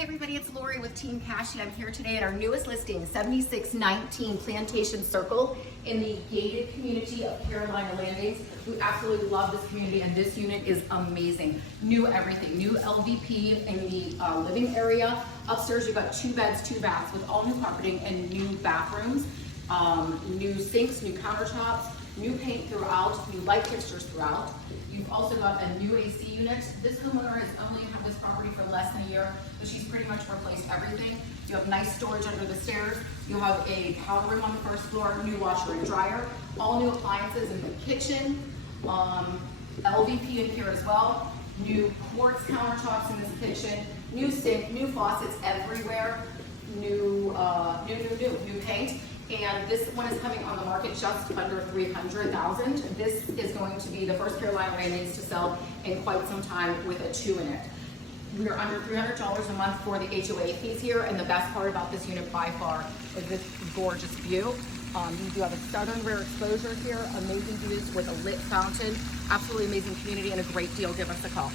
Hi everybody, it's Lori with Team Cashy. I'm here today at our newest listing, 7619 Plantations Circle in the gated community of Carolina Landings. We absolutely love this community and this unit is amazing. New everything, new LVP in the living area. Upstairs you've got 2 beds, 2 baths with all new carpeting and new bathrooms, new sinks, new countertops, new paint throughout, new light fixtures throughout. You've also got a new AC unit. This homeowner has only had this property for less than a year, so she's pretty much replaced everything. You have nice storage under the stairs. You have a powder room on the first floor, new washer and dryer, all new appliances in the kitchen, LVP in here as well, new quartz countertops in this kitchen, new sink, new faucets everywhere, new paint. And this one is coming on the market just under $300,000. This is going to be the first Carolina Landings to sell in quite some time with a 2 in it. We are under $300 a month for the HOA fees here, and the best part about this unit by far is this gorgeous view. You do have a southern rear exposure here, amazing views with a lit fountain, absolutely amazing community and a great deal. Give us a call.